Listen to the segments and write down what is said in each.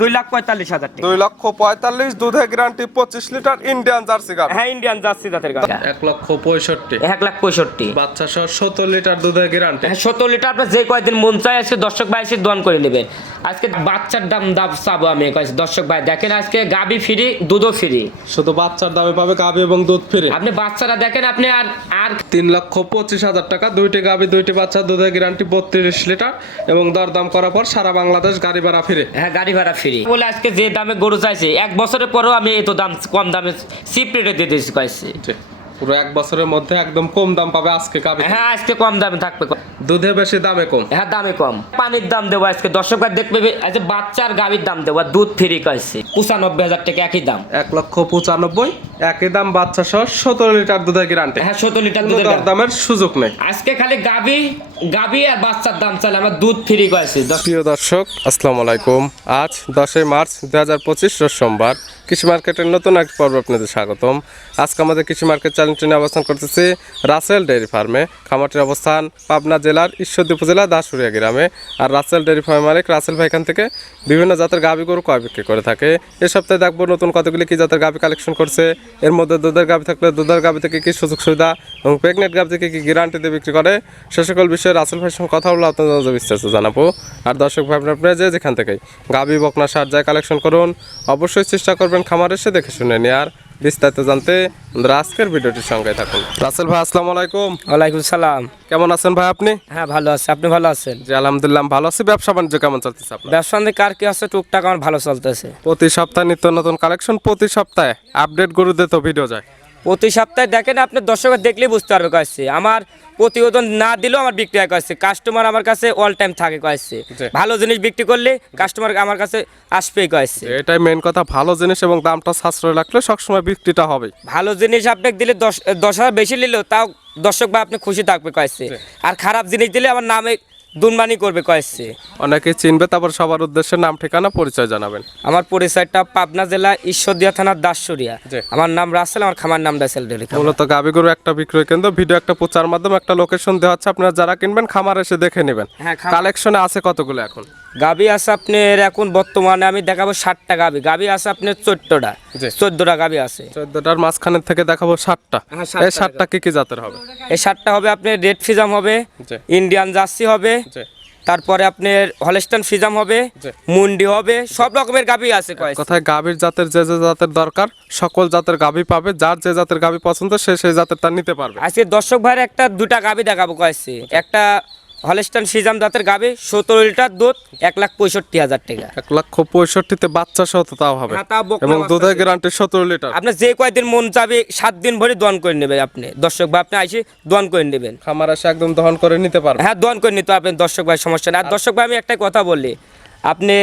দুই লাখ পঁয়তাল্লিশ হাজার টাকা। দুই লক্ষ পঁয়তাল্লিশ দুধে গ্যারান্টি পঁচিশ লিটার ইন্ডিয়ান জার্সি গাভি হ্যাঁ ইন্ডিয়ান জার্সি জাতের গাড়ি এক লক্ষ পঁয়ষট্টি। এক লাখ পঁয়ষট্টি। বাচ্চা সহ সত্তর লিটার দুধের গ্যারান্টি হ্যাঁ সত্তর লিটার আপনার যে কয়দিন মন চায় আজকে দর্শক ভাই এসে দোয়ান করে নেবেন আজকে বাচ্চার দাম দাম চাবো আমি কয়েছি দর্শক ভাই দেখেন আজকে গাবি ফ্রি দুধও ফ্রি। শুধু বাচ্চার দামে পাবে গাভি এবং দুধ ফিরে। আপনি বাচ্চারা দেখেন আপনি আর আর তিন লক্ষ পঁচিশ হাজার টাকা দুইটি গাভি দুইটি বাচ্চা দুধের গ্যারান্টি বত্রিশ লিটার এবং দরদাম করার পর সারা বাংলাদেশ গাড়ি ভাড়া ফিরে। হ্যাঁ গাড়ি ভাড়া ফ্রি। বলে আজকে যে দামে গরু চাইছে এক বছরের পরেও আমি এত দাম কম দামে চিপ রেটে দিয়ে দিয়েছি কয়েছি পুরো এক বছরের মধ্যে একদম কম দাম পাবে আজকে কাবে হ্যাঁ আজকে কম দামে থাকবে দুধে বেশি দামে কম। হ্যাঁ দামে কম। পানির দাম দেবো আজকে দর্শক ভাই দেখবে আজকে বাচ্চার গাবির দাম দেবো দুধ ফ্রি কয়েছে পঁচানব্বই হাজার টাকা একই দাম। এক লক্ষ পঁচানব্বই একই দাম বাচ্চা সহ সতেরো লিটার দুধের গ্যারান্টি হ্যাঁ সত্তর লিটার দুধের দাম। দরদামের সুযোগ নেই। আজকে খালি গাবি গাবি আর বাচ্চার দাম চালে আমার দুধ ফ্রি দশ প্রিয় দর্শক আসসালামু আলাইকুম। আজ দশই মার্চ দু হাজার পঁচিশ সোমবার। কৃষি মার্কেটের নতুন এক পর্ব আপনাদের স্বাগতম। আজকে আমাদের কৃষি মার্কেট চ্যানেলটি নিয়ে অবস্থান করতেছি রাসেল ডেয়ারি ফার্মে। খামারটির অবস্থান পাবনা জেলার ঈশ্বরদী উপজেলা দাসুরিয়া গ্রামে। আর রাসেল ডেয়ারি ফার্ম মালিক রাসেল ভাই এখান থেকে বিভিন্ন জাতের গাভি গরু ক্রয় বিক্রি করে থাকে। এ সপ্তাহে দেখব নতুন কতগুলি কি জাতের গাভি কালেকশন করছে এর মধ্যে দুধের গাভি থাকলে দুধের গাভি থেকে কি সুযোগ সুবিধা এবং প্রেগনেন্ট গাভি থেকে কি গ্যারান্টি দিয়ে বিক্রি করে? সে সকল বিষয়ে রাসেল ভাইয়ের সঙ্গে কথা বলে আপনাদের বিস্তারিত জানাব। আর দর্শক ভাই, আপনারা যে যেখান থেকে গাভি, বকনা, সার যায় কালেকশন করুন, অবশ্যই চেষ্টা করবেন খামার এসে দেখে শুনে নেওয়ার বিস্তারিত জানতে আমাদের আজকের ভিডিওটির সঙ্গে থাকুন। রাসেল ভাই আসসালামু আলাইকুম। ওয়ালাইকুম সালাম। কেমন আছেন ভাই আপনি? হ্যাঁ ভালো আছি। আপনি ভালো আছেন? জি আলহামদুলিল্লাহ ভালো আছি। ব্যবসা বাণিজ্য কেমন চলতেছে আপনার? ব্যবসা বাণিজ্য কার কি আছে টুকটাক আমার ভালো চলতেছে। প্রতি সপ্তাহে নিত্য নতুন কালেকশন প্রতি সপ্তাহে আপডেট গুরুদের তো ভিডিও যায়। প্রতি সপ্তাহে দেখেন আপনি দর্শক দেখলেই বুঝতে পারবে কয়েছে। আমার প্রতিবেদন না দিলেও আমার বিক্রি হয় কয়েছে। কাস্টমার আমার কাছে অল টাইম থাকে কয়েছে। ভালো জিনিস বিক্রি করলে কাস্টমার আমার কাছে আসবেই কয়েছে। এটাই মেন কথা ভালো জিনিস এবং দামটা সাশ্রয় রাখলে সবসময় বিক্রিটা হবে। ভালো জিনিস আপনাকে দিলে দশ দশ হাজার বেশি নিলেও তাও দর্শক বা আপনি খুশি থাকবে কয়েছে। আর খারাপ জিনিস দিলে আমার নামে দুনমানি করবে কয়েছে অনেকে চিনবে তারপর সবার উদ্দেশ্যে নাম ঠিকানা পরিচয় জানাবেন। আমার পরিচয়টা পাবনা জেলা ঈশ্বরদিয়া থানার দাসরিয়া আমার নাম রাসেল আমার খামার নাম রাসেল ডেলি মূলত গাবিগুরু একটা বিক্রয় কেন্দ্র ভিডিও একটা প্রচার মাধ্যমে একটা লোকেশন দেওয়া হচ্ছে আপনারা যারা কিনবেন খামার এসে দেখে নেবেন। হ্যাঁ, কালেকশনে আছে কতগুলো এখন? গাবি আছে আপনার এখন বর্তমানে আমি দেখাবো ষাটটা গাবি গাবি আছে আপনার চোদ্দটা। চোদ্দটা গাবি আছে। চোদ্দটার মাঝখানের থেকে দেখাবো ষাটটা। হ্যাঁ, এই ষাটটা কি কি জাতের হবে? এই ষাটটা হবে আপনার রেড ফিজাম হবে ইন্ডিয়ান জার্সি হবে তারপরে আপনার হলস্টান ফিজাম হবে মুন্ডি হবে সব রকমের গাবি আছে কথায় গাভীর জাতের যে যে জাতের দরকার সকল জাতের গাভী পাবে যার যে জাতের গাভী পছন্দ সে সেই জাতের তার নিতে পারবে। আজকে দর্শক ভাইয়ের একটা দুটা গাবি দেখাবো কয়েছে একটা হলস্টান ফিজাম জাতের গাবি সতেরো লিটার দুধ এক লাখ পঁয়ষট্টি হাজার টাকা। এক লক্ষ পঁয়ষট্টিতে বাচ্চা সহ তাও হবে। হ্যাঁ, এবং দুধের গ্যারান্টি সতেরো লিটার। আপনার যে কয়দিন মন যাবে সাত দিন ভরে দোয়ান করে নেবে আপনি। দর্শক ভাই আপনি আইসে দোয়ান করে নেবেন। খামার এসে একদম দহন করে নিতে পারবে হ্যাঁ দোয়ান করে নিতে পারবেন দর্শক ভাই সমস্যা নেই। আর দর্শক ভাই আমি একটা কথা বলি। আপনি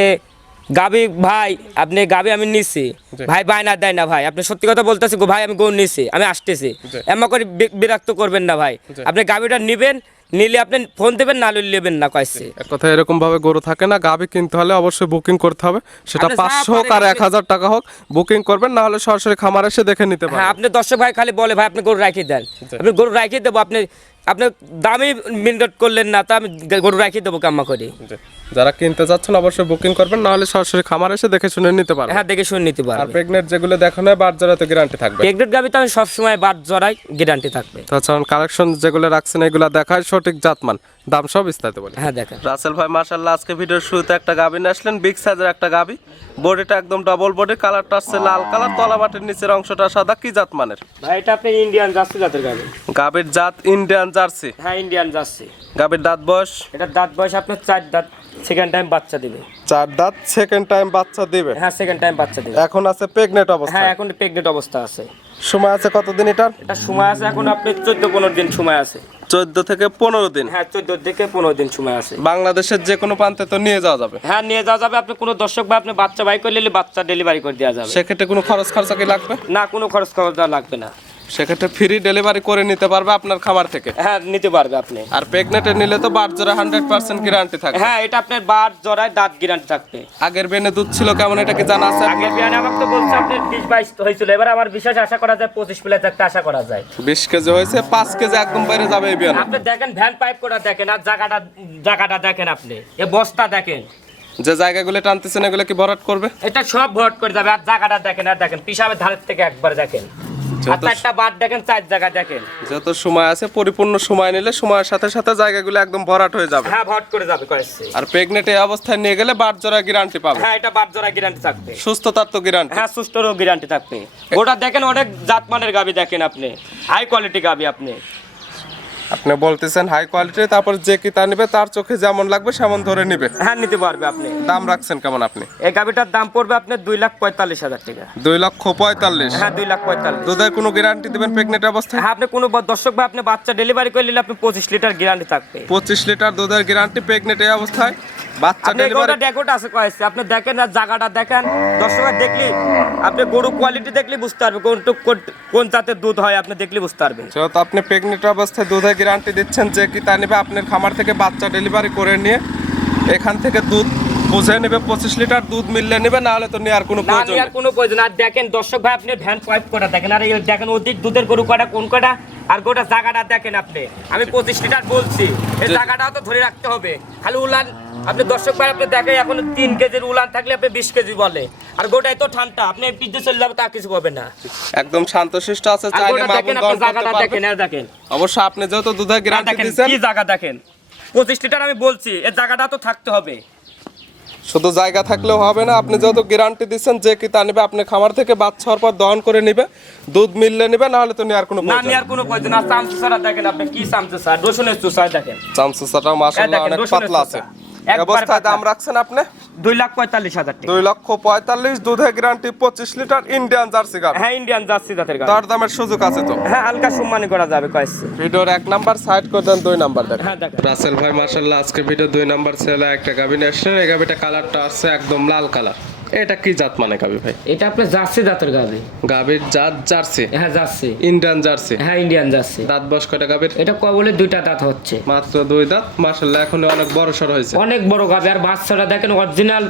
গাবি ভাই আপনি গাবি আমি নিছি। ভাই বাই না দেয় না ভাই। আপনি সত্যি কথা বলতেছি গো ভাই আমি গরু নিছি আমি আসতেছি। এমন করে বিরক্ত করবেন না ভাই। আপনি গাবিটা নিবেন নিলে আপনি ফোন দেবেন না নেবেন না কয়েছে এক কথা এরকম ভাবে গরু থাকে না গাবি কিনতে হলে অবশ্যই বুকিং করতে হবে। সেটা পাঁচশো হোক আর পারেন এক হাজার টাকা হোক বুকিং করবেন না হলে সরাসরি খামার এসে দেখে নিতে হ্যাঁ আপনি দর্শক ভাই খালি বলে ভাই আপনি গরু রাখিয়ে দেন। আপনি গরু রাখিয়ে দেবো আপনি আপনি দামি মিনট করলেন না তা আমি গরু রাখিয়ে দেবো কাম্মা করে। যারা কিনতে যাচ্ছেন অবশ্যই বুকিং করবেন না হলে সরাসরি খামার এসে দেখে শুনে নিতে পারবেন। হ্যাঁ দেখে শুনে নিতে আর পারবেন। প্রেগনেন্ট যেগুলো দেখানো হয় বার তো গ্যারান্টি থাকবে। প্রেগনেন্ট গাবি তো আমি সবসময় বাদ জড়াই গ্যারান্টি থাকবে। তাছাড়া কালেকশন যেগুলো রাখছেন এগুলো দেখায় সঠিক জাতমান। দাম সব বিস্তারিত বলি। হ্যাঁ দেখেন। রাসেল ভাই মার্শাল্লাহ আজকে ভিডিওর শুরুতে একটা গাবি নিয়ে আসলেন বিগ সাইজের একটা গাবি বডিটা একদম ডাবল বডি কালারটা আসছে লাল কালার তলা বাটির নিচের অংশটা সাদা কি জাত মানের? ভাই এটা আপনি ইন্ডিয়ান জার্সি জাতের গাবি গাবির জাত ইন্ডিয়ান জার্সি। হ্যাঁ ইন্ডিয়ান জার্সি। গাবির দাঁত বয়স? এটা দাঁত বয়স আপনার চার দাঁত সেকেন্ড টাইম বাচ্চা দিবে। চার দাঁত সেকেন্ড টাইম বাচ্চা দিবে? হ্যাঁ সেকেন্ড টাইম বাচ্চা দিবে। এখন আছে প্রেগনেন্ট অবস্থা হ্যাঁ এখন প্রেগনেন্ট অবস্থা আছে। সময় আছে কতদিন এটার? এটা সময় আছে এখন আপনি চোদ্দ পনেরো দিন সময় আছে। চোদ্দ থেকে পনেরো দিন। হ্যাঁ চোদ্দ থেকে পনেরো দিন সময় আছে। বাংলাদেশের যে কোনো প্রান্তে তো নিয়ে যাওয়া যাবে? হ্যাঁ নিয়ে যাওয়া যাবে। আপনি কোনো দর্শক বা আপনি বাচ্চা বাই করে নিলে বাচ্চা ডেলিভারি করে দেওয়া যাবে। সেক্ষেত্রে কোনো খরচ খরচা কি লাগবে? না কোনো খরচ খরচা লাগবে না। সেক্ষেত্রে ফ্রি ডেলিভারি করে নিতে পারবে আপনার খামার থেকে। হ্যাঁ নিতে পারবে আপনি। আর প্রেগনেন্টে নিলে তো বাট জোড়া হান্ড্রেড পার্সেন্ট গ্যারান্টি থাকে হ্যাঁ এটা আপনার বার জড়ায় দাঁত গ্যারান্টি থাকবে। আগের বেনে দুধ ছিল কেমন এটা কি জানা আছে আগের বিয়ানে আমাকে তো বলছে আপনি বিশ বাইশ হয়েছিল। এবার আমার বিশেষ আশা করা যায় পঁচিশ প্লেট একটা আশা করা যায়। বিশ কেজি হয়েছে পাঁচ কেজি একদম বাইরে যাবে এই বিয়ানে। আপনি দেখেন ভ্যান পাইপ করা দেখেন আর জায়গাটা জায়গাটা দেখেন আপনি। এ বস্তা দেখেন। যে জায়গাগুলো টানতেছেন এগুলো কি ভরাট করবে? এটা সব ভোট করে যাবে আর জায়গাটা দেখেন আর দেখেন পিসাবের ধারের থেকে একবার দেখেন। চারটা বাদ দেখেন চার জায়গা দেখেন। যত সময় আছে পরিপূর্ণ সময় নিলে সময়ের সাথে সাথে জায়গাগুলো একদম ভরাট হয়ে যাবে। হ্যাঁ ভরাট করে যাবে কয়েছে আর প্রেগনেন্ট এই অবস্থায় নিয়ে গেলে বাট জোড়া গ্যারান্টি পাবে। হ্যাঁ এটা বাদ জোড়া গ্যারান্টি থাকবে। সুস্থতার তো গ্যারান্টি হ্যাঁ রোগ গ্যারান্টি থাকবে। ওটা দেখেন অনেক জাতমানের গাবি দেখেন আপনি। হাই কোয়ালিটি গাবি আপনি। আপনি বলতেছেন হাই কোয়ালিটি তারপর যে কি তা নিবে তার চোখে যেমন লাগবে সেমন ধরে নিবে। হ্যাঁ নিতে পারবে আপনি। দাম রাখছেন কেমন আপনি? এই গাবিটার দাম পড়বে আপনার দুই লাখ পঁয়তাল্লিশ হাজার টাকা। দুই লক্ষ পঁয়তাল্লিশ? হ্যাঁ দুই লাখ পঁয়তাল্লিশ। দুধের কোনো গ্যারান্টি দিবেন প্রেগনেন্ট অবস্থায়? হ্যাঁ আপনি কোনো দর্শক ভাই আপনি বাচ্চা ডেলিভারি করে নিলে আপনি পঁচিশ লিটার গ্যারান্টি থাকবে। পঁচিশ লিটার দুধের গ্যারান্টি প্রেগনেন্ট এই অবস্থায়? বাচ্চা আপনি ডেলিভারি ডেকোটা আছে কয়েছে। আপনি দেখেন আর জায়গাটা দেখেন। দর্শক দেখলি? আপনি গরু কোয়ালিটি দেখলে বুঝতে পারবে কোন কোন- কোন জাতের দুধ হয় আপনি দেখলে বুঝতে পারবে যেহেতু আপনি প্রেগনেন্ট অবস্থায় দুধের গ্যারান্টি দিচ্ছেন যে কি তা নেবে? আপনার খামার থেকে বাচ্চা ডেলিভারি করে নিয়ে এখান থেকে দুধ বুঝে নেবে পঁচিশ লিটার দুধ মিললে নেবে না হলে তো নেওয়ার কোনো প্রয়োজন নেওয়ার কোনো প্রয়োজন আর দেখেন দর্শক ভাই আপনি ভ্যান পাইপ কটা দেখেন? আর দেখেন অধিক দুধের গরু কটা কোন কটা আর গোটা জায়গাটা দেখেন আপনি। আমি পঁচিশ লিটার বলছি। এই জায়গাটাও তো ধরে রাখতে হবে। খালি উলান আপনি দর্শক ভাই আপনি দেখেন এখন তিন কেজির উলান থাকলে আপনি বিশ কেজি বলে। আর গোটাই তো ঠান্ডা আপনি পিজ্জা চলে যাবে তা কিছু হবে না। একদম শান্তশিষ্ট আছে চাইলে দেখেন আপনি জায়গাটা দেখেন আর দেখেন। অবশ্য আপনি যেহেতু দুধের আর গ্যারান্টি দিচ্ছেন কি জায়গা দেখেন? পঁচিশ লিটার আমি বলছি এই জায়গাটা তো থাকতে হবে। শুধু জায়গা থাকলেও হবে না আপনি যেহেতু গ্যারান্টি দিচ্ছেন যে কি তা নেবে আপনি খামার থেকে বাচ্চা হওয়ার পর দহন করে নেবে দুধ মিললে নিবে না হলে তো নেওয়ার কোনো না। নেওয়ার কোনো প্রয়োজন আর চামচু ছাড়া দেখেন আপনি কি চামচু স্যার রসুনের চুষা দেখেন। চামচুসাটা মাশাআল্লাহ অনেক পাতলা আছে। পাতলা। দাম রাখছেন আপনি? দুই লাখ পঁয়তাল্লিশ হাজার দুই লক্ষ পঁয়তাল্লিশ দুধে গ্যারান্টি পঁচিশ লিটার ইন্ডিয়ান জার্সি গাড়ি হ্যাঁ ইন্ডিয়ান জার্সি জাতের গাড়ি তার দামের সুযোগ আছে তো? হ্যাঁ হালকা সম্মানী করা যাবে কয়েছে ভিডিওর এক নাম্বার সাইড করে দেন দুই নাম্বার দেখেন। হ্যাঁ দেখেন। রাসেল ভাই মাশাল্লাহ আজকে ভিডিও দুই নাম্বার ছেলে একটা গাবিন আসছে এই গাবিটা কালারটা আসছে একদম লাল কালার। এটা কি জাত মানে গাবি ভাই? এটা আপনার জার্সি জাতের গাবি। গাবির জাত জার্সি? হ্যাঁ জার্সি। Indian jersey? হ্যাঁ ইন্ডিয়ান জার্সি। দাঁত বস কয়টা গাবির? এটা কবলে দুইটা দাঁত হচ্ছে। মাত্র দুই দাঁত? মাশাআল্লাহ এখন অনেক বড় সর হয়েছে। অনেক বড় গাবি আর বাচ্চাটা দেখেন অরিজিনাল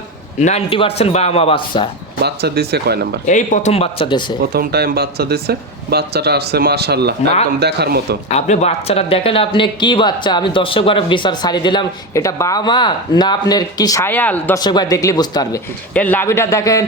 নাইনটি পার্সেন্ট বাবা মা বাচ্চা। বাচ্চা দিছে কয় নাম্বার? এই প্রথম বাচ্চা দিছে। প্রথম টাইম বাচ্চা দিছে বাচ্চাটা আসছে মাশাল্লাহ একদম দেখার মতো। আপনি বাচ্চাটা দেখেন আপনি কি বাচ্চা? আমি দর্শক বার বিচার সারি দিলাম এটা বাবা মা না আপনার কি সায়াল দর্শক বার দেখলে বুঝতে পারবে। এর লাভিটা দেখেন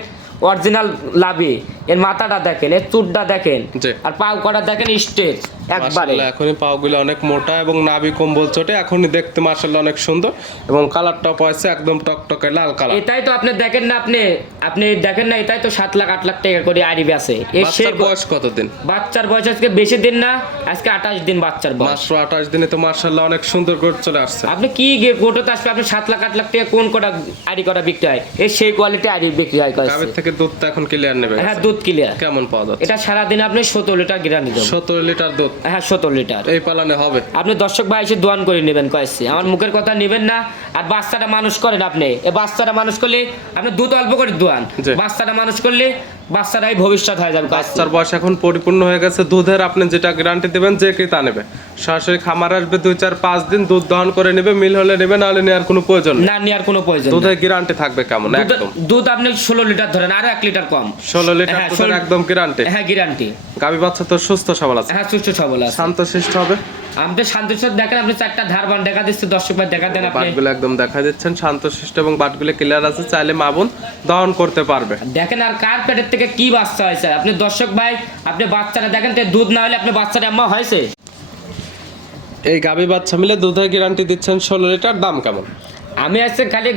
অরিজিনাল লাভি। এর মাথাটা দেখেন এর চুটটা দেখেন। আর পাও কটা দেখেন স্টেজ একবারে। এখনই পাগুলো অনেক মোটা এবং নাভি কম্বল চটে এখনই দেখতে মাশাআল্লাহ অনেক সুন্দর এবং কালারটা পাইছে একদম টকটকে লাল কালার। এটাই তো আপনি দেখেন না আপনি আপনি দেখেন না এটাই তো সাত লাখ আট লাখ টাকা করে আরিবে আছে। বাচ্চার বয়স কতদিন? বাচ্চার বয়স আজকে বেশি দিন না আজকে আঠাশ দিন বাচ্চার বয়স। মাত্র আঠাশ দিনে তো মার্শাল্লাহ অনেক সুন্দর করে চলে আসছে। আপনি কি গে- গোটোতে আসবে? আপনি সাত লাখ আট লাখ টাকা কোন কটা আড়ি কটা বিক্রি হয়? এই সেই কোয়ালিটি আড়ি বিক্রি হয়। গাভীর থেকে দুধটা এখন ক্লিয়ার নেবে। হ্যাঁ দুধ ক্লিয়ার কেমন পাওয়া যাচ্ছে? এটা সারাদিন আপনি সতেরো লিটার গিরানি দেবেন সতেরো লিটার দুধ? হ্যাঁ সতেরো লিটার। এই পালানে হবে? আপনি দর্শক ভাই এসে দোয়ান করে নেবেন কয়েছে আমার মুখের কথা নেবেন না। আর বাচ্চাটা মানুষ করেন আপনি। এই বাচ্চাটা মানুষ করলে আপনি দুধ অল্প করে দোয়ান। বাচ্চাটা মানুষ করলে বাচ্চাটাই ভবিষ্যৎ হয়ে যাবে বাচ্চার বয়স এখন পরিপূর্ণ হয়ে গেছে। দুধের আপনি যেটা গ্যারান্টি দেবেন যে কে তা নেবে। সরাসরি খামার আসবে দুই চার পাঁচ দিন দুধ দহন করে নেবে মিল হলে নেবে নাহলে নেওয়ার কোনো প্রয়োজন না নেওয়ার কোনো প্রয়োজন দুধের গ্যারান্টি থাকবে কেমন? একদম। দুধ আপনি ষোলো লিটার ধরেন আরও এক লিটার কম। ষোলো লিটার দুধের একদম গ্যারান্টি হ্যাঁ গ্যারান্টি বাচ্চা তো সুস্থ সবল আছে। হ্যাঁ সুস্থ সবল আছে। শান্তশিষ্ট হবে। শান্তিশ্বর দেখেন আপনি চারটা ধারবান দেখা দিচ্ছে দর্শক ভাই দেখা দেন আপনি। বাটগুলো একদম দেখা দিচ্ছেন শান্তশিষ্ট এবং বাটগুলো ক্লিয়ার আছে চাইলে দহন করতে পারবে। দেখেন আর কার পেটের থেকে কি বাচ্চা হয়েছে? আপনি দর্শক ভাই আপনি বাচ্চাটা দেখেন তো দুধ না হলে আপনি বাচ্চাটা আম্মা হয়েছে। এই গাভী বাচ্চা মিলে দুধের গ্যারান্টি দিচ্ছেন ষোলো লিটার দাম কেমন? আমি আজকে খালি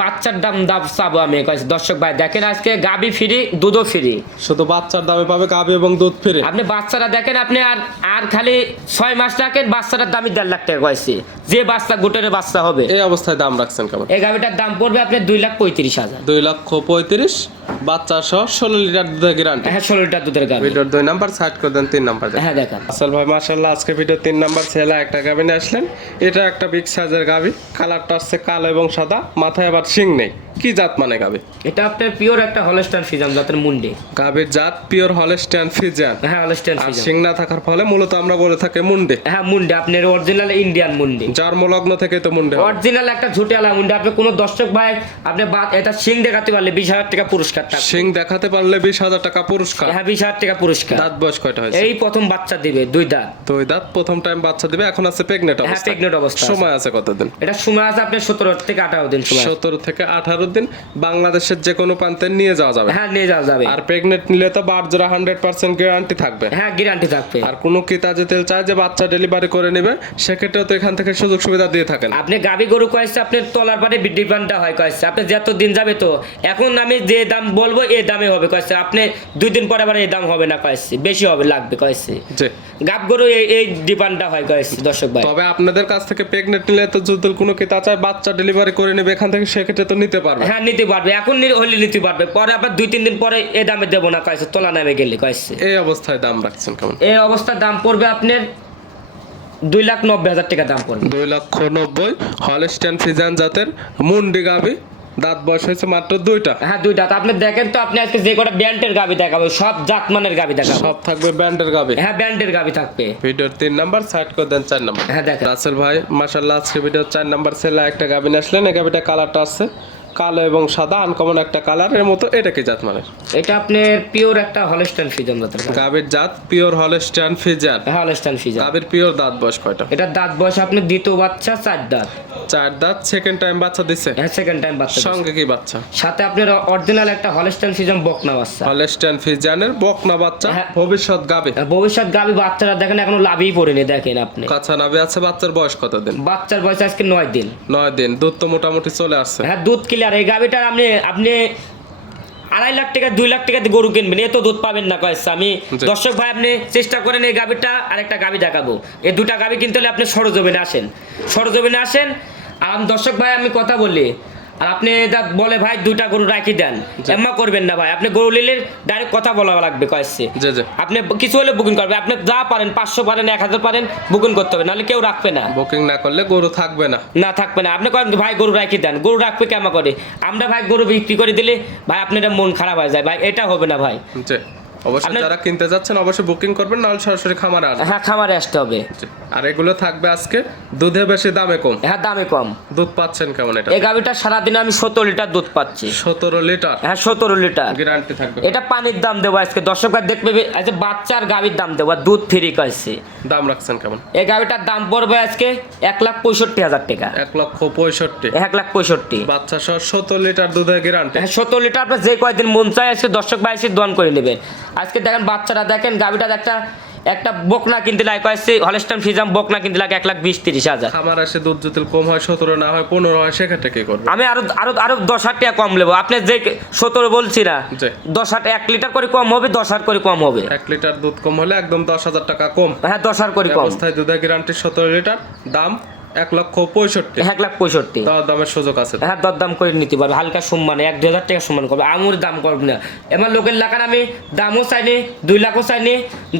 বাচ্চার দাম দাম চাবো আমি দর্শক ভাই দেখেন আজকে গাবি ফ্রি দুধও ফ্রি। শুধু বাচ্চার দামে পাবে গাভী এবং দুধ ফিরে। আপনি বাচ্চাটা দেখেন আপনি আর আর খালি ছয় মাস রাখেন বাচ্চাটার দামই দেড় লাখ টাকা কয়েছি। যে বাচ্চা গুটের বাচ্চা হবে। এই অবস্থায় দাম রাখছেন কেমন? এই গাবিটার দাম পড়বে আপনি দুই লাখ পঁয়ত্রিশ হাজার। দুই লক্ষ পঁয়ত্রিশ বাচ্চা সহ ষোলো লিটার দুধের গ্যারান্টি হ্যাঁ ষোলো লিটার দুধের গাবি ভিডিওর দুই নাম্বার সাইড করে দেন তিন নাম্বার হ্যাঁ দেখেন। আসল ভাই মাশাল্লাহ আজকে ভিডিও তিন নাম্বার ছেলে একটা গাভী নিয়ে আসলেন। এটা একটা বিগ সাইজের গাভী কালারটা আসছে কালো এবং সাদা মাথায় আবার শিং নেই। কি জাত মানে গাভী এটা আপনার পিওর একটা হলস্টার ফিজাম জাতের মুন্ডি। গাভীর জাত পিওর হলস্টাইন ফিজিয়ান হ্যাঁ হলস্টার আর ফিজাম শিং না থাকার ফলে মূলত আমরা বলে থাকি মুন্ডে। হ্যাঁ মুন্ডি আপনার অরিজিনাল ইন্ডিয়ান মুন্ডি। জন্মলগ্ন থেকে তো মুন্ডে অরিজিনাল একটা ঝুটে আলা মুন্ডি। আপনি কোনো দর্শক ভাই আপনি বা- এটা সিং দেখাতে পারলে বিশ হাজার টাকা পুরস্কার থাকবে। সিং দেখাতে পারলে বিশ হাজার টাকা পুরস্কার। হ্যাঁ বিশ হাজার টাকা পুরস্কার। দাঁত বয়স কয়টা হয়েছে? এই প্রথম বাচ্চা দিবে দুই দাঁত। ওই দাঁত প্রথম টাইম বাচ্চা দিবে এখন আছে প্রেগনেন্ট হ্যাঁ অবস্থা প্রেগনেন্ট অবস্থা আছে। সময় আছে কতদিন? এটা সময় আছে আপনার সতেরো থেকে আঠারো দিন সতেরো থেকে আঠারো দিন বাংলাদেশের যে কোনো প্রান্তে নিয়ে যাওয়া যাবে। হ্যাঁ নিয়ে যাওয়া যাবে। আর প্রেগনেন্ট নিলে তো বার জোড়া হান্ড্রেড পার্সেন্ট গ্যারান্টি থাকবে। হ্যাঁ গ্যারান্টি থাকবে। আর কোনো যে তেল চায় যে বাচ্চা ডেলিভারি করে নেবে সেক্ষেত্রেও তো এখান থেকে সুযোগ সুবিধা দিয়ে থাকেন। আপনি গাবি গরু কয়েছে আপনার তলার পারে ডিমান্ডটা হয় কয়েছে। আপনি যত দিন যাবে তো এখন আমি যে দাম বলব এই দামে হবে কয়েছে। আপনি দুই দিন পরে আবার এই দাম হবে না কয়েছে বেশি হবে লাগবে কয়েছে। জি। গাব গরু এই এই ডিমান্ডটা হয় কয়েছে দর্শক ভাই। তবে আপনাদের কাছ থেকে প্রেগনেন্ট নিলে তো যদি কোনো কিতা চায় বাচ্চা ডেলিভারি করে নেবে এখান থেকে সেক্ষেত্রে তো নিতে পারবে। হ্যাঁ নিতে পারবে। এখন হলে নিতে পারবে। পরে আবার দুই তিন দিন পরে এই দামে দেবো না কয়েছে তোলা নামে গেলে কয়েছে এই অবস্থায় দাম রাখছেন কেমন? এই অবস্থার দাম পড়বে আপনার দুই লাখ নব্বই হাজার টাকা দাম পড়বে। দুই লক্ষ নব্বই হলস্টাইন ফিজান জাতের মুন্ডি গাবি দাঁত বয়স হয়েছে মাত্র দুইটা। হ্যাঁ দুইটা। তো আপনি দেখেন তো আপনি আজকে যে কটা ব্যান্ডের গাবি দেখাবো সব জাতমানের গাবি দেখাবো। সব থাকবে ব্যান্ডের গাবি। হ্যাঁ ব্যান্ডের গাবি থাকবে। ভিডিওর তিন নাম্বার সাইড করে দেন চার নাম্বার। হ্যাঁ দেখেন। রাসেল ভাই মাশাল্লাহ আজকে ভিডিওর চার নাম্বার সেলে একটা গাবি নিয়ে আসলেন। এই গাবিটা কালারটা আছে। কালো এবং সাদা আনকমন একটা কালারের মতো এটা কি জাত মানে এটা আপনার পিওর একটা হলস্টাইন ফিজন জাতের। গাবির জাত pure Holstein Friesian Holstein Friesian গাবির pure দাঁত বয়স কয়টা? এটা দাঁত বয়স আপনার দ্বিতীয় বাচ্চা চার দাঁত। চার দাঁত সেকেন্ড টাইম বাচ্চা দিছে? হ্যাঁ সেকেন্ড টাইম বাচ্চা সঙ্গে কি বাচ্চা? সাথে আপনার অরিজিনাল একটা হলস্টাইন ফিজন বকনা বাচ্চা। হলস্টাইন ফিজানের বকনা বাচ্চা হ্যাঁ। ভবিষ্যৎ গাবে ভবিষ্যৎ গাবে বাচ্চারা দেখেন এখনও লাভই পড়েনি দেখেন আপনি। কাঁচা নাবি আছে বাচ্চার বয়স কত দিন বাচ্চার বয়স আজকে নয় দিন। নয় দিন দুধ তো মোটামুটি চলে আসছে। হ্যাঁ দুধ ক্লিয়ার এই গাভীটার আপনি আপনি আড়াই লাখ টাকা দুই লাখ টাকা গরু কিনবেন। এত দুধ পাবেন না কয়েছে আমি দর্শক ভাই আপনি চেষ্টা করেন এই গাভীটা আর একটা গাভী দেখাবো। এই দুটা গাভী কিনতে হলে আপনি সরজমিনে আসেন। সরজমিনে আসেন। আর দর্শক ভাই আমি কথা বলি। আর আপনি এটা বলে ভাই দুইটা গরু রাখি দেন। এম্মা করবেন না ভাই। আপনি গরু নিলে ডাইরেক্ট কথা বলা লাগবে কয়েছে আপনি কিছু হলে বুকিং করবে আপনি যা পারেন পাঁচশো পারেন এক হাজার পারেন বুকিং করতে হবে। নাহলে কেউ রাখবে না। বুকিং না করলে গরু থাকবে না। না থাকবে না। আপনি করেন ভাই গরু রাখি দেন। গরু রাখবে কেমন করে? আমরা ভাই গরু বিক্রি করে দিলে ভাই আপনার মন খারাপ হয়ে যায়। ভাই এটা হবে না ভাই। অবশ্যই যারা কিনতে যাচ্ছেন অবশ্যই বুকিং করবেন নাহলে সরাসরি খামারে আসবেন। হ্যাঁ খামারে আসতে হবে। আর এগুলো থাকবে আজকে দুধে বেশি দামে কম। হ্যাঁ দামে কম। দুধ পাচ্ছেন কেমন এটা? এই গাভিটা সারাদিনে আমি সতেরো লিটার দুধ পাচ্ছি। সতেরো লিটার? হ্যাঁ সতেরো লিটার। গ্যারান্টি থাকবে। এটা পানির দাম দেবো আজকে। দর্শকরা দেখবে আজকে বাচ্চার গাভির দাম দেবো দুধ ফ্রি কাছে দাম রাখছেন কেমন? এই গাভিটার দাম পড়বে আজকে এক লাখ পঁয়ষট্টি হাজার টাকা। এক লক্ষ পঁয়ষট্টি। এক লাখ পঁয়ষট্টি। বাচ্চা সহ সতেরো লিটার দুধের গ্যারান্টি হ্যাঁ সত্তর লিটার আপনার যে কয়দিন মন চায় আজকে দর্শক ভাই এসে দন করে নেবেন আজকে দেখেন বাচ্চারা দেখেন গাভিটা একটা একটা বকনা কিনতে লাগে কয়েছে হলস্টান ফিজাম বকনা কিনতে লাগে এক লাখ বিশ তিরিশ হাজার। আমার এসে দুধ যদি কম হয় সতেরো না হয় পনেরো হয় সেক্ষেত্রে কি করবে? আমি আরও আরও আরও দশ হাজার টাকা কম নেব। আপনি যে সতেরো বলছি না দশ হাজার এক লিটার করে কম হবে দশ হাজার করে কম হবে। এক লিটার দুধ কম হলে একদম দশ হাজার টাকা কম। হ্যাঁ দশ হাজার করে কম। অবস্থায় দুধের গ্যারান্টি সতেরো লিটার দাম এক লক্ষ পঁয়ষট্টি। এক লাখ পঁয়ষট্টি। দেওয়ার দামের সুযোগ আছে হ্যাঁ দরদাম করে নিতে পারবে হালকা সম্মানে এক দু হাজার টাকা সম্মান করবে আমুর দাম করবে না। এবার লোকের লাখার আমি দামও চাইনি দুই লাখও চাইনি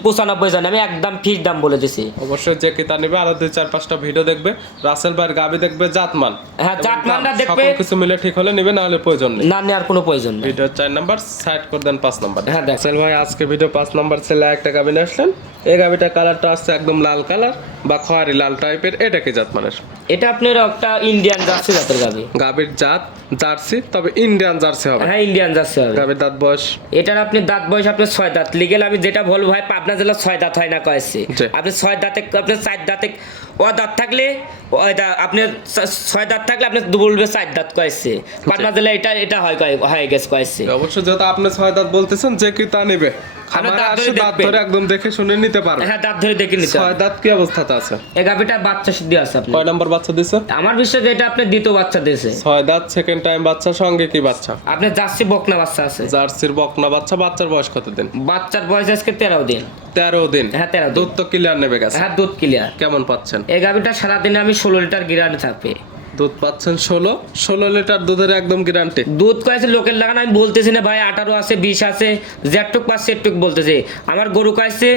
পঁচানব্বই জানি আমি একদম ফিক্স দাম বলে দিছি। অবশ্যই যে কিতা নেবে আরও দুই চার পাঁচটা ভিডিও দেখবে রাসেল ভাইয়ের গাবি দেখবে জাতমান। হ্যাঁ, জাতমানটা দেখবে। কিছু মিলে ঠিক হলে নেবে না হলে প্রয়োজন নেই। না নেওয়ার কোনো প্রয়োজন নেই। ভিডিও চার নাম্বার সাইড করে দেন পাঁচ নাম্বার হ্যাঁ রাসেল ভাই আজকে ভিডিও পাঁচ নাম্বার ছেলে একটা গাবি নিয়ে আসলেন। এই গাবিটা কালারটা আসছে একদম লাল কালার বা খয়েরি লাল টাইপের এটা কি জাত মানের এটা আপনার একটা ইন্ডিয়ান জার্সি জাতের গাবি। গাবির জাত জার্সি তবে ইন্ডিয়ান জার্সি হবে। হ্যাঁ ইন্ডিয়ান জার্সি হবে। গাবির দাঁত বয়স? এটার আপনি দাঁত বয়স আপনার ছয় দাঁত। লিগেল আমি যেটা বলব ভাই পাবনা জেলা ছয় দাঁত হয় না কয়েছে আপনি ছয় দাঁতে আপনি চার দাঁতে ও দাঁত থাকলে আপনার ছয় দাঁত থাকলে আপনি বলবে চার দাঁত কয়েছে। পাবনা জেলা এটা এটা হয় কয়- হয়ে গেছে কয়েছে। অবশ্যই যেহেতু আপনি ছয় দাঁত বলতেছেন যে কি তা নেবে। দাঁত ধরে দাঁত দেখবে। ধরে একদম দেখে শুনে নিতে পারবে। হ্যাঁ দাঁত ধরে দেখে নিতে ছয় দাঁত কি অবস্থাতে আছে? এই গাভিটার বাচ্চা সিদ্ধি আছে আপনি কয় নাম্বার বাচ্চা আমার বিশ্বাস এটা আপনি দ্বিতীয় বাচ্চা দিয়েছে। ছয় দাঁত সেকেন্ড টাইম বাচ্চা সঙ্গে কি বাচ্চা? আপনার জার্সি বকনা বাচ্চা আছে। জার্সির বকনা বাচ্চা বাচ্চার বয়স কত দিন বাচ্চার বয়স আজকে তেরো দিন। তেরো দিন। হ্যাঁ তেরো দুধ তো ক্লিয়ার নেবে গেছে। হ্যাঁ দুধ ক্লিয়ার কেমন পাচ্ছেন? এই গাভিটা সারাদিনে আমি ষোলো লিটার গিরানে থাকবে। দুধ পাচ্ছেন ষোলো। ষোলো লিটার দুধের একদম গ্যারান্টি দুধ কয়েছে লোকের লাগানো আমি বলতেছি না ভাই আঠারো আছে বিশ আছে যেটুক পাচ্ছে এটুক বলতেছে। আমার গরু কয়েছে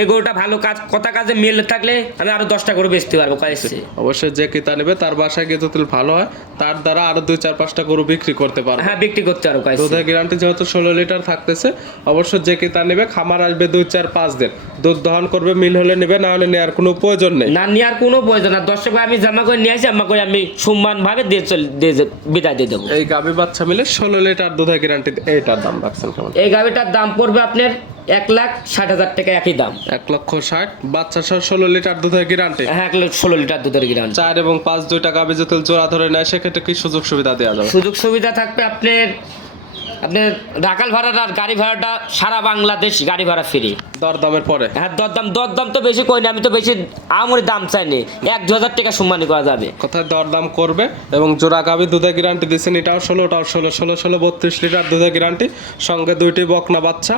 এ গরুটা ভালো কাজ কথা কাজে মিল থাকলে আমি আরও দশটা গরু বেচতে পারব কয়েছে। অবশ্যই। যে কিতা নেবে তার বাসায় গিয়ে যদি ভালো হয় তার দ্বারা আরও দুই চার পাঁচটা গরু বিক্রি করতে পারবে। হ্যাঁ বিক্রি করতে পারব কয়েছে। দুধের গ্যারান্টি যেহেতু ষোলো লিটার থাকতেছে অবশ্যই যে কিতা নেবে খামার আসবে দুই চার পাঁচ দিন। দুধ দহন করবে মিল হলে নেবে না হলে নেওয়ার কোনো প্রয়োজন নেই। না নেওয়ার কোনো প্রয়োজন না। দশটা আমি জামা করে নিয়ে আসি জামা করে আমি সম্মান ভাবে দিয়ে চলে দিয়ে যে- বিদায় দিয়ে দেবো। এই গাভী বাচ্চা মিলে ষোলো লিটার দুধের গ্যারান্টি এটার দাম রাখছেন কেমন? এই গাভিটার দাম পড়বে আপনার এক লাখ ষাট হাজার টাকা একই দাম। এক লক্ষ ষাট বাচ্চা সহ ষোলো লিটার দুধের গ্যারান্টি? হ্যাঁ এক লাখ ষোলো লিটার দুধের গ্রাম চার এবং পাঁচ দুইটা গাভী যদি জোড়া ধরে নেয় সেক্ষেত্রে কি সুযোগ সুবিধা দেওয়া যাবে? সুযোগ সুবিধা থাকবে আপনার আপনার ঢাকাল ভাড়াটা আর গাড়ি ভাড়াটা সারা বাংলাদেশ গাড়ি ভাড়া ফ্রি দরদামের পরে? হ্যাঁ দরদাম দরদাম তো বেশি কই না আমি তো বেশি আমরি দাম চাইনি। এক দু হাজার টাকা সম্মানি করা যাবে। কোথায় দরদাম করবে? এবং জোড়া গাবি দুধের গ্যারান্টি দিচ্ছেন এটাও ষোলো ওটাও ষোলো ষোলো ষোলো বত্রিশ লিটার দুধের গ্যারান্টি সঙ্গে দুইটি বকনা বাচ্চা।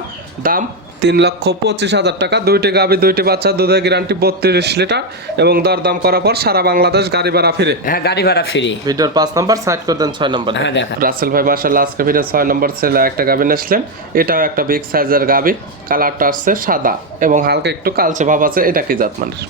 দাম? তিন লক্ষ পঁচিশ হাজার টাকা দুইটি গাবি দুইটি বাচ্চা দুধের গ্যারান্টি বত্রিশ লিটার এবং দরদাম করার পর সারা বাংলাদেশ গাড়ি ভাড়া ফিরে। হ্যাঁ গাড়ি ভাড়া ফ্রি। ভিডিওর পাঁচ নম্বর সাইড করে দেন ছয় নম্বর। হ্যাঁ, দেখা। রাসেল ভাই বাসার লাস্টকে ভিডিও ছয় নম্বর ছেলে একটা গাবি নিয়েছিলেন এটাও একটা বিগ সাইজের গাবি কালারটা আসছে সাদা এবং হালকা একটু কালচে ভাব আছে এটা কি জাত মানের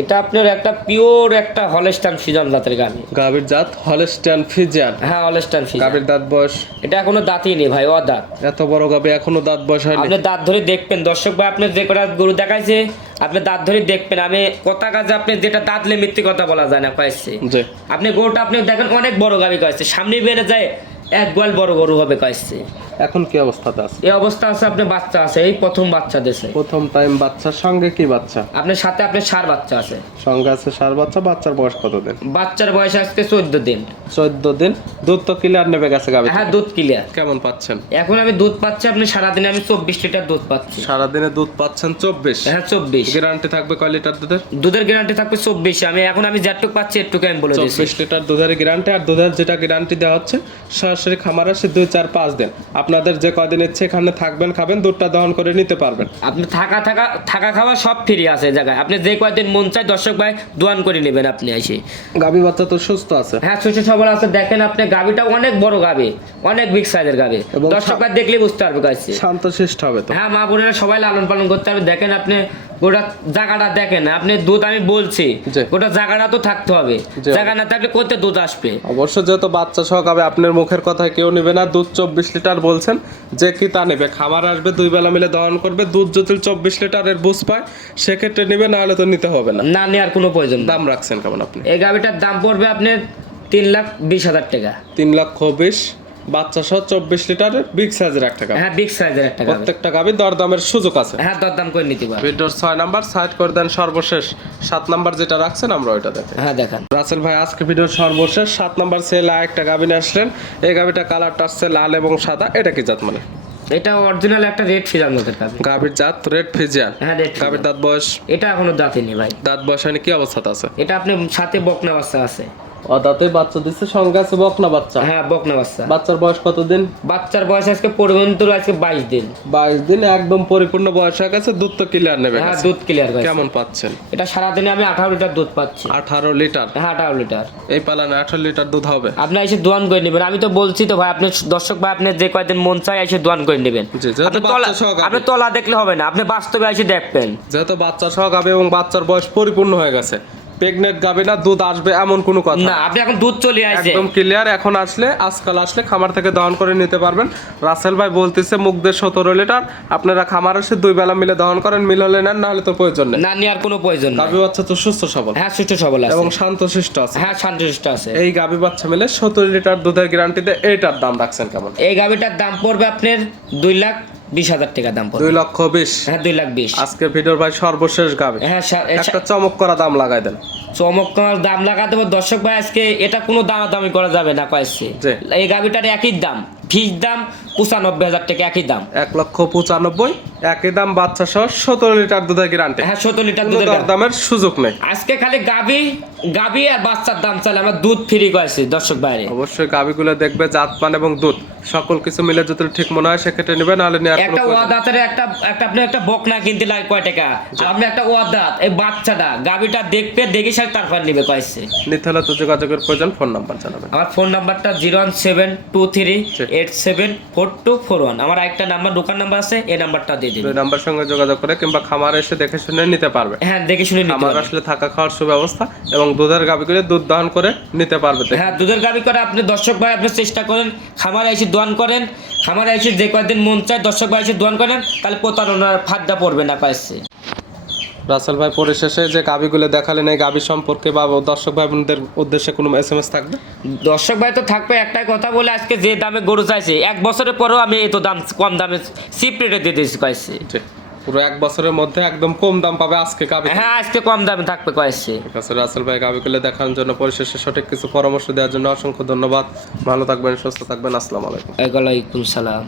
এটা আপনার একটা পিওর একটা হলস্টান সিজন জাতের গাড়ি গাভীর জাত হলেস্টিয়ান ফিজিয়ান হ্যাঁ হলস্টান সিজন গাভীর দাঁত বয়স? এটা এখনও দাঁতই নেই ভাই ও দাঁত এত বড় গাভী এখনও দাঁত বয়স হয়নি? আপনি দাঁত ধরে দেখবেন দর্শক ভাই আপনি যে কটা গরু দেখাইছে আপনি দাঁত ধরে দেখবেন। আমি কথা কাজে আপনি যেটা দাঁতলে মিথ্যে কথা বলা যায় না কয়েছে। জি। আপনি গরুটা আপনি দেখেন অনেক বড় গাড়ি কয়েছে। সামনে বেড়ে যায় এক গোয়াল বড় গরু হবে কয়েছে। এখন কি অবস্থাতে আছে? এই অবস্থা আছে আপনি বাচ্চা আছে এই প্রথম বাচ্চা দেশে। প্রথম টাইম বাচ্চার সঙ্গে কি বাচ্চা? আপনার সাথে আপনার সার বাচ্চা আছে। সঙ্গে আছে সার বাচ্চা বাচ্চার বয়স কত দিন বাচ্চার বয়স আজকে চোদ্দ দিন। চোদ্দ দিন। দুধ তো ক্লিয়ার নেবে গেছে গাভী হ্যাঁ দুধ ক্লিয়ার কেমন পাচ্ছেন? এখন আমি দুধ পাচ্ছি আপনি সারাদিনে আমি চব্বিশ লিটার দুধ পাচ্ছি। সারাদিনে দুধ পাচ্ছেন চব্বিশ? হ্যাঁ চব্বিশ। গ্যারান্টি থাকবে কয় লিটার দুধের? দুধের গ্যারান্টি থাকবে চব্বিশ। আমি এখন আমি যেটুক পাচ্ছি একটুকু আমি বলে দিচ্ছি চব্বিশ লিটার দুধের গ্যারান্টি আর দুধের যেটা গ্যারান্টি দেওয়া হচ্ছে সরাসরি খামার আসে দুই চার পাঁচ দিন। আপনাদের যে কদিন ইচ্ছে এখানে থাকবেন খাবেন দুধটা দহন করে নিতে পারবেন। আপনি থাকা থাকা থাকা খাওয়া সব ফ্রি আছে এই জায়গায়। আপনি যে কয়দিন মন চায় দর্শক ভাই দোয়ান করে নেবেন আপনি এসে। গাবি বাচ্চা তো সুস্থ আছে। হ্যাঁ সুস্থ সবল আছে। দেখেন আপনি গাবিটা অনেক বড় গাবি অনেক বিগ সাইজের গাবি। দর্শক ভাই দেখলেই বুঝতে পারবে কাছে শান্ত শিষ্ট হবে তো। হ্যাঁ মা বোনেরা সবাই লালন পালন করতে হবে দেখেন আপনি গোটা জায়গাটা দেখেন আপনি দুধ আমি বলছি। গোটা জায়গাটা তো থাকতে হবে। জায়গা না থাকলে কোথায় দুধ আসবে? অবশ্য যেহেতু বাচ্চা সহ গাবে আপনার মুখের কথায় কেউ নেবে না দুধ চব্বিশ লিটার বলছেন যে কি তা নেবে। খাবার আসবে দুই বেলা মিলে দহন করবে দুধ যদি চব্বিশ লিটারের বুঝ পায় সেক্ষেত্রে নেবে না হলে তো নিতে হবে না। না নেওয়ার কোনো প্রয়োজন দাম রাখছেন কেমন আপনি? এই গাবিটার দাম পড়বে আপনার তিন লাখ বিশ হাজার টাকা। তিন লক্ষ বিশ বাচ্চা সহ চব্বিশ লিটারের বিগ সাইজের একটা গাভী। হ্যাঁ বিগ সাইজের একটা গাবি প্রত্যেকটা গাভী দরদামের সুযোগ আছে। হ্যাঁ দরদাম করে নিতে পারবে। ভিডিওর ছয় নাম্বার সাইড করে দেন সর্বশেষ সাত নাম্বার যেটা রাখছেন আমরা ওইটা দেখেন হ্যাঁ দেখান। রাসেল ভাই আজকে ভিডিওর সর্বশেষ সাত নাম্বার সেল একটা গাভী নিয়ে আসলেন। এই গাভীটা কালারটা আসছে লাল এবং সাদা এটা কি জাত মানে? এটা অরিজিনাল একটা রেড ফিজার মধ্যে গাবি গাভীর জাত রেড ফিজিয়ান হ্যাঁ রেড গাভীর দাঁত বয়স? এটা এখনও দাঁতে নেই ভাই। দাঁত বয়স হয়নি কি অবস্থাতে আছে? এটা আপনি সাথে বকনা বাচ্চা আছে। ও দাঁতে বাচ্চা দিচ্ছে সঙ্গে আছে বকনা বাচ্চা। হ্যাঁ বকনা বাচ্চা। বাচ্চার বয়স কতদিন? বাচ্চার বয়স আজকে পরিবন্ত আজকে বাইশ দিন। বাইশ দিন একদম পরিপূর্ণ বয়স হয়ে গেছে দুধ তো ক্লিয়ার নেবে হ্যাঁ দুধ ক্লিয়ার কেমন পাচ্ছেন? এটা সারাদিনে আমি আঠারো লিটার দুধ পাচ্ছি। আঠারো লিটার? হ্যাঁ আঠারো লিটার। এই পালানে আঠারো লিটার দুধ হবে? আপনি এসে দোয়ান করে নেবেন। আমি তো বলছি তো ভাই আপনি দর্শক ভাই আপনি যে কয়দিন মন চায় এসে দোয়ান করে নেবেন। আপনি তলা দেখলে হবে না আপনি বাস্তবে এসে দেখবেন। যেহেতু বাচ্চা সহ গাবে এবং বাচ্চার বয়স পরিপূর্ণ হয়ে গেছে প্রেগনেন্ট গাবে না দুধ আসবে এমন কোনো কথা না আপনি এখন দুধ চলে আসছে একদম ক্লিয়ার এখন আসলে আজকাল আসলে খামার থেকে দহন করে নিতে পারবেন। রাসেল ভাই বলতেছে মুখ দিয়ে সতেরো লিটার আপনারা খামার এসে দুই বেলা মিলে দহন করেন মিল হলে নেন না হলে তো প্রয়োজন নেই। না নেওয়ার কোনো প্রয়োজন নেই। গাভী বাচ্চা তো সুস্থ সবল। হ্যাঁ সুস্থ সবল আছে। এবং শান্তশিষ্ট আছে। হ্যাঁ শান্তিষ্ট আছে। এই গাভী বাচ্চা মিলে সতেরো লিটার দুধের গ্যারান্টিতে এইটার দাম রাখছেন কেমন? এই গাভিটার দাম পড়বে আপনার দুই লাখ বিশ হাজার টাকা দাম পড়বে। দুই লক্ষ বিশ। হ্যাঁ দুই লাখ বিশ। আজকের ভিডিওর ভাই সর্বশেষ গাভী হ্যাঁ একটা চমক করা দাম লাগাই দেন। চমৎকার দাম লাগাতে হবে দর্শক ভাই আজকে এটা কোনো দাম দামি করা যাবে না কয়েছে। এই গাভিটার একই দাম ফিস দাম পঁচানব্বই হাজার টাকা একই দাম। এক লক্ষ পঁচানব্বই একই দাম বাচ্চা সহ সতেরো লিটার দুধের গ্যারান্টি হ্যাঁ সত্তর লিটার দুধের দাম। দরদামের সুযোগ নেই। আজকে খালি গাভি গাভি আর বাচ্চার দাম চালে আমার দুধ ফ্রি করেছে দর্শক বাইরে অবশ্যই গাভিগুলো দেখবে জাতমান এবং দুধ। সকল কিছু মিলে যদি ঠিক মনে হয় সেক্ষেত্রে নেবে নাহলে নেওয়ার একটা প্রয়োজন ওয়া দাঁতের একটা একটা আপনি একটা বকনা কিনতে লাগে কয় টাকা? আপনি একটা ওয়া দাঁত এই বাচ্চাটা গাভিটা দেখবে দেখে সাথে তারপর নিবে কয়েছে। নিতে হলে তো যোগাযোগের প্রয়োজন ফোন নাম্বার জানাবেন। আমার ফোন নাম্বারটা zero one seven two three eight seven four two four one. আমার একটা নাম্বার দোকান নাম্বার আছে এই নাম্বারটা দিয়ে দিন। নাম্বার সঙ্গে যোগাযোগ করে কিংবা খামার এসে দেখে শুনে নিতে পারবে। হ্যাঁ দেখে শুনে নিতে পারবে। আসলে থাকা খাওয়ার সুব্যবস্থা এবং দুধের গাভিগুলো দুধ দহন করে নিতে পারবে। হ্যাঁ দুধের গাবি করে আপনি দর্শক ভাই আপনি চেষ্টা করেন খামারে এসে দোয়ান করেন। খামারে এসে যে কয়েকদিন মন চায় দর্শক ভাই এসে দোয়ান করেন তাহলে প্রতারণার ফাদ্দা পড়বে না পাইছে। রাসেল ভাই পরিশেষে যে গাবিগুলো দেখালেন এই গাবি সম্পর্কে বা দর্শক ভাই বোনদের উদ্দেশ্যে কোনো এস এম এস থাকবে? দর্শক ভাই তো থাকবে একটাই কথা বলে আজকে যে দামে গরু চাইছে এক বছরের পরেও আমি এত দাম কম দামে চিপ রেটে দিয়ে দিয়েছি কয়েছে। পুরো এক বছরের মধ্যে একদম কম দাম পাবে আজকে গাবি। হ্যাঁ আজকে কম দামে থাকবে কয়েছে। ঠিক আছে রাসেল ভাই গাবিগুলো দেখানোর জন্য পরিশেষে সঠিক কিছু পরামর্শ দেওয়ার জন্য অসংখ্য ধন্যবাদ। ভালো থাকবেন সুস্থ থাকবেন আসসালামু আলাইকুম। ওয়ালাইকুম সালাম।